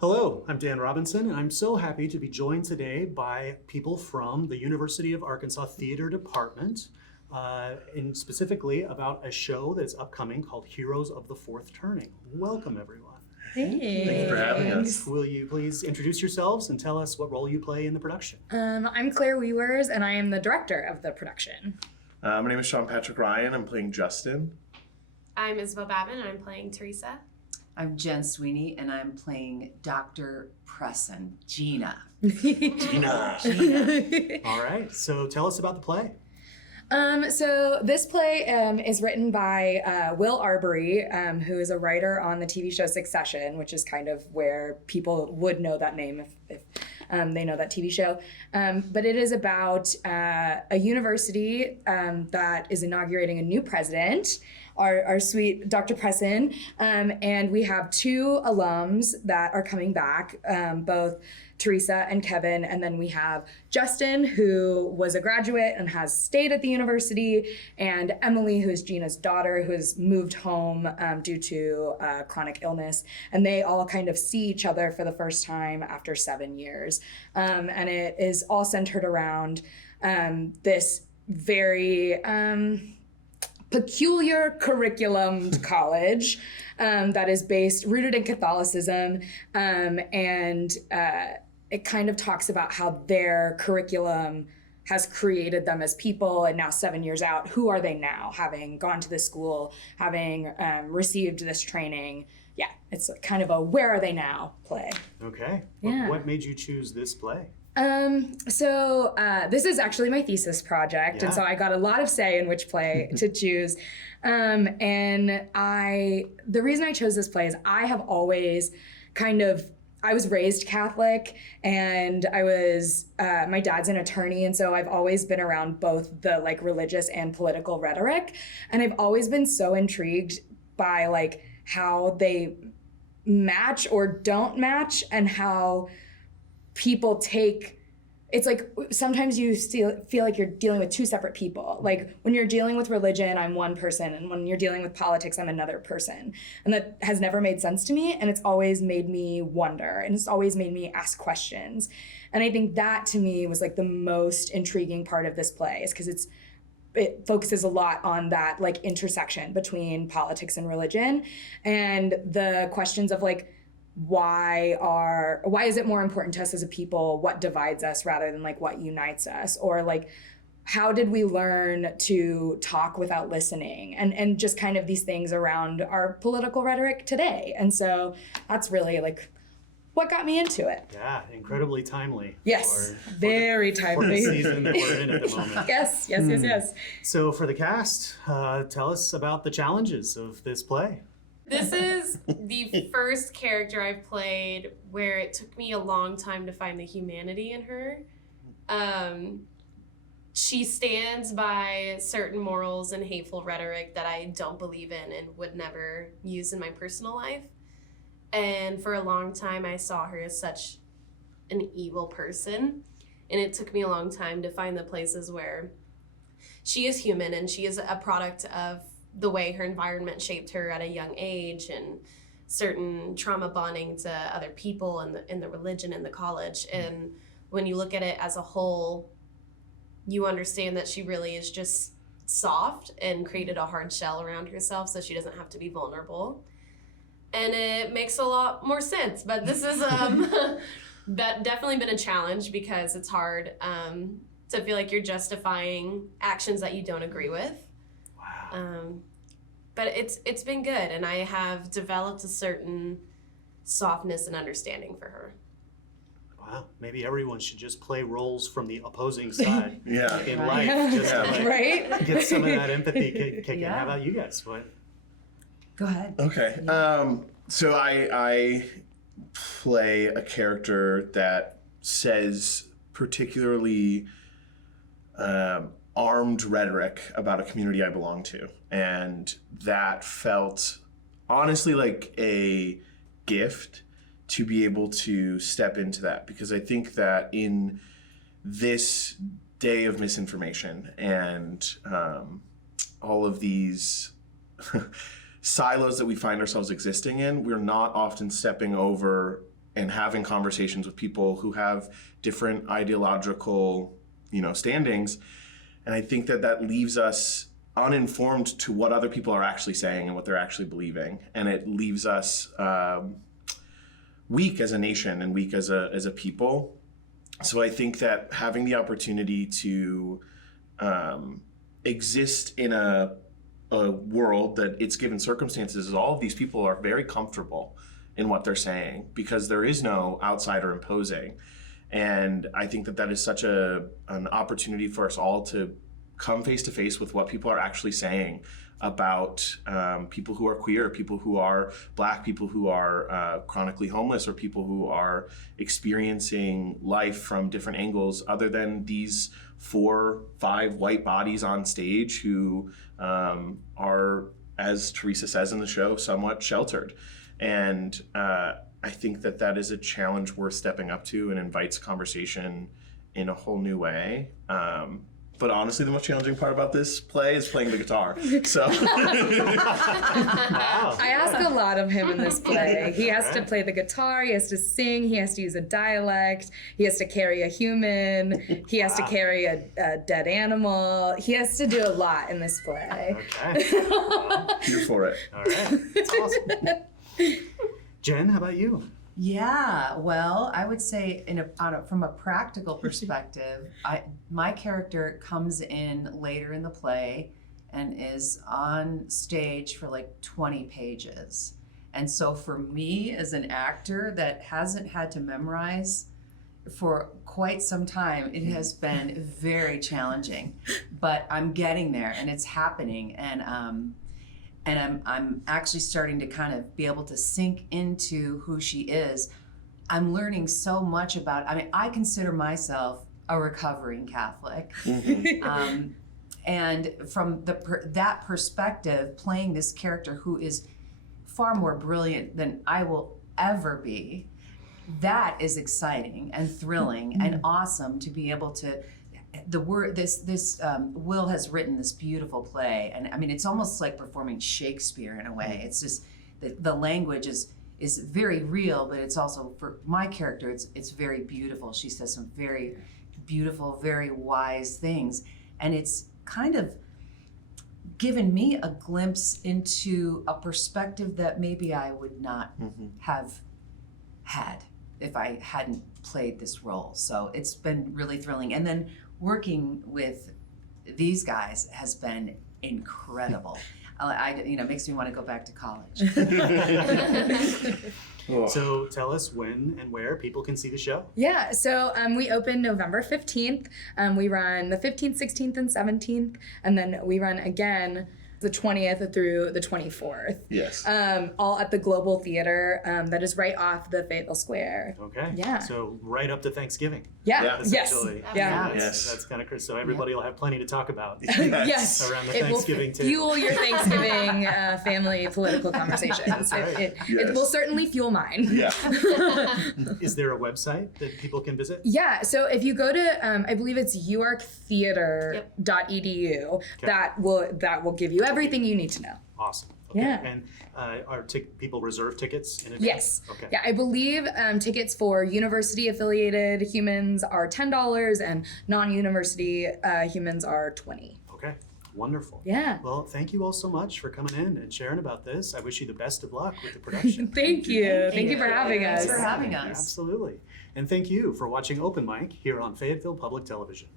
Hello, I'm Dan Robinson, and I'm so happy to be joined today by people from the University of Arkansas Theater Department, and specifically about a show that's upcoming called Heroes of the Fourth Turning. Welcome, everyone. Thank you. Thank you for having us. Will you please introduce yourselves and tell us what role you play in the production? I'm Claire Wewers, and I am the director of the production. My name is Sean Patrick Ryan. I'm playing Justin. I'm Isabel Babin, and I'm playing Teresa. I'm Jen Sweeney, and I'm playing Dr. Presson, Gina. Gina. All right, so tell us about the play. So this play is written by Will Arbery, who is a writer on the TV show Succession, which is kind of where people would know that name if they know that TV show. But it is about a university that is inaugurating a new president, our sweet Dr. Presson, and we have two alums that are coming back, both Teresa and Kevin, and then we have Justin, who was a graduate and has stayed at the university, and Emily, who is Gina's daughter, who has moved home due to chronic illness, and they all kind of see each other for the first time after 7 years. And it is all centered around this very peculiar curriculum college that is rooted in Catholicism, and it kind of talks about how their curriculum has created them as people, and now 7 years out, who are they now, having gone to this school, having received this training. Yeah, it's kind of a where are they now play. Okay, Yeah. What made you choose this play? So this is actually my thesis project, and so I got a lot of say in which play to choose. And the reason I chose this play is I have always I was raised Catholic, and I was, my dad's an attorney, and so I've always been around both the like religious and political rhetoric, and I've always been so intrigued by like how they match or don't match, and how people take, it's like sometimes you feel like you're dealing with two separate people. Like when you're dealing with religion, I'm one person, and when you're dealing with politics, I'm another person. And that has never made sense to me, and it's always made me wonder, and it's always made me ask questions. And I think that to me was like the most intriguing part of this play, is because it focuses a lot on that like intersection between politics and religion, and the questions of like, why is it more important to us as a people what divides us rather than like what unites us, or like how did we learn to talk without listening, and just kind of these things around our political rhetoric today. And so that's really like what got me into it. Yeah, incredibly timely. Yes, very For timely. the season that we're in at the moment. Yes. So for the cast, tell us about the challenges of this play. This is the first character I've played where it took me a long time to find the humanity in her. She stands by certain morals and hateful rhetoric that I don't believe in and would never use in my personal life. And for a long time, I saw her as such an evil person. And it took me a long time to find the places where she is human, and she is a product of the way her environment shaped her at a young age, and certain trauma bonding to other people and the religion and the college. And when you look at it as a whole, you understand that she really is just soft and created a hard shell around herself so she doesn't have to be vulnerable. And it makes a lot more sense. But this is that definitely been a challenge, because it's hard to feel like you're justifying actions that you don't agree with. But it's been good, and I have developed a certain softness and understanding for her. Wow, maybe everyone should just play roles from the opposing side Yeah. in life, just to like, Right? get some of that empathy kick in. Yeah. How about you guys? What? Go ahead. Okay. So I play a character that says particularly armed rhetoric about a community I belong to. And that felt honestly like a gift to be able to step into that, because I think that in this day of misinformation and all of these silos that we find ourselves existing in, we're not often stepping over and having conversations with people who have different ideological, standings. And I think that leaves us uninformed to what other people are actually saying and what they're actually believing. And it leaves us weak as a nation and weak as a people. So I think that having the opportunity to exist in a world that its given circumstances is all of these people are very comfortable in what they're saying because there is no outsider imposing. And I think that is such an opportunity for us all to come face to face with what people are actually saying about people who are queer, people who are Black, people who are chronically homeless, or people who are experiencing life from different angles other than these 4, 5 white bodies on stage who are, as Teresa says in the show, somewhat sheltered. And I think that is a challenge worth stepping up to and invites conversation in a whole new way. But honestly, the most challenging part about this play is playing the guitar. So Wow. I ask a lot of him in this play. He has to play the guitar, he has to sing, he has to use a dialect, he has to carry a human, he has to carry a dead animal. He has to do a lot in this play. Okay. here for it. All right. That's awesome. Jen, how about you? Yeah, well, I would say from a practical perspective, my character comes in later in the play and is on stage for like 20 pages. And so for me as an actor that hasn't had to memorize for quite some time, it has been very challenging. But I'm getting there and it's happening, and I'm actually starting to kind of be able to sink into who she is. I'm learning so much about, I consider myself a recovering Catholic. And from that perspective, playing this character who is far more brilliant than I will ever be, that is exciting and thrilling and awesome to be able to. Will has written this beautiful play, and it's almost like performing Shakespeare in a way. It's just the language is very real, but it's also, for my character, it's very beautiful. She says some very beautiful, very wise things, and it's kind of given me a glimpse into a perspective that maybe I would not have had if I hadn't played this role. So it's been really thrilling, and then working with these guys has been incredible. Makes me want to go back to college. So tell us when and where people can see the show. Yeah, so we open November 15th. We run the 15th, 16th, and 17th, and then we run again the 20th through the 24th. Yes. All at the Global Theater that is right off the Fayetteville Square. Okay. Yeah. So right up to Thanksgiving. Yeah. Yeah. Yes. Essentially. Yeah. That's kind of crazy. So everybody will have plenty to talk about. Yes. Around the It will Thanksgiving table. fuel your Thanksgiving family political conversations. That's right. It Yes. will certainly fuel mine. Yeah. Is there a website that people can visit? Yeah, so if you go to, I believe it's uarktheater.edu, that will give you everything you need to know. Awesome. Okay. Yeah. And are people reserve tickets in advance? Yes. Okay. Yeah, I believe tickets for university-affiliated humans are $10 and non-university humans are $20. Okay. Wonderful. Yeah. Well, thank you all so much for coming in and sharing about this. I wish you the best of luck with the production. Thank you. Thank you for having us. Thanks for having us. Absolutely. And thank you for watching Open Mic here on Fayetteville Public Television.